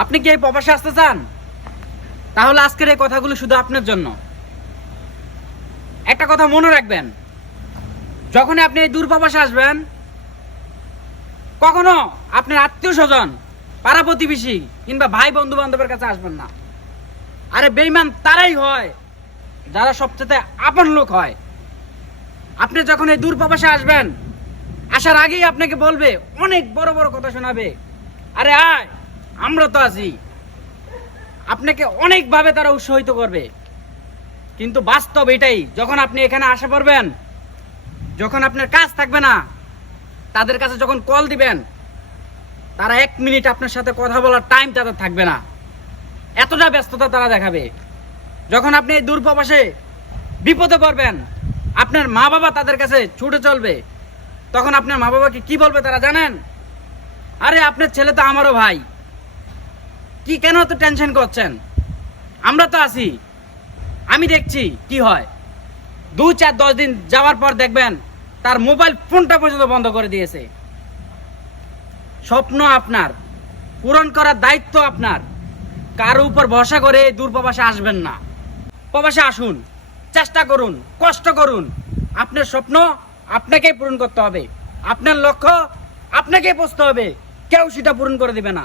আপনি কি এই প্রবাসে আসতে চান? তাহলে আজকের এই কথাগুলো শুধু আপনার জন্য। একটা কথা মনে রাখবেন, যখন আপনি এই দূর প্রবাসে আসবেন, কখনো আপনার আত্মীয় স্বজন, পাড়া প্রতিবেশী কিংবা ভাই বন্ধু বান্ধবের কাছে আসবেন না। আরে বেঈমান তারাই হয় যারা সবচেয়ে আপন লোক হয়। আপনি যখন এই দূর প্রবাসে আসবেন, আসার আগেই আপনাকে বলবে, অনেক বড় বড় কথা শোনাবে, আরে আয় আমরা তো আছি। আপনাকে অনেকভাবে তারা উৎসাহিত করবে, কিন্তু বাস্তব এটাই, যখন আপনি এখানে আসা পড়বেন, যখন আপনার কাজ থাকবে না, তাদের কাছে যখন কল দিবেন, তারা 1 মিনিট আপনার সাথে কথা বলার টাইম তাদের থাকবে না, এতটা ব্যস্ততা তারা দেখাবে। যখন আপনি এই দূর প্রবাসে বিপদে পড়বেন, আপনার মা বাবা তাদের কাছে ছুটে চলবে, তখন আপনার মা বাবাকে কি বলবে তারা জানেন? আরে আপনার ছেলে তো আমারও ভাই, কি কেন তো টেনশন করছেন, আমরা তো আছি, আমি দেখছি কি হয়। 2-4-10 দিন যাওয়ার পর দেখবেন তার মোবাইল ফোনটা পর্যন্ত বন্ধ করে দিয়েছে। স্বপ্ন আপনার, পূরণ করার দায়িত্ব আপনার। কারো উপর ভরসা করে দূর প্রবাসে আসবেন না। প্রবাসে আসুন, চেষ্টা করুন, কষ্ট করুন। আপনার স্বপ্ন আপনাকেই পূরণ করতে হবে, আপনার লক্ষ্য আপনাকেই পৌঁছতে হবে, কেউ সেটা পূরণ করে দিবে না।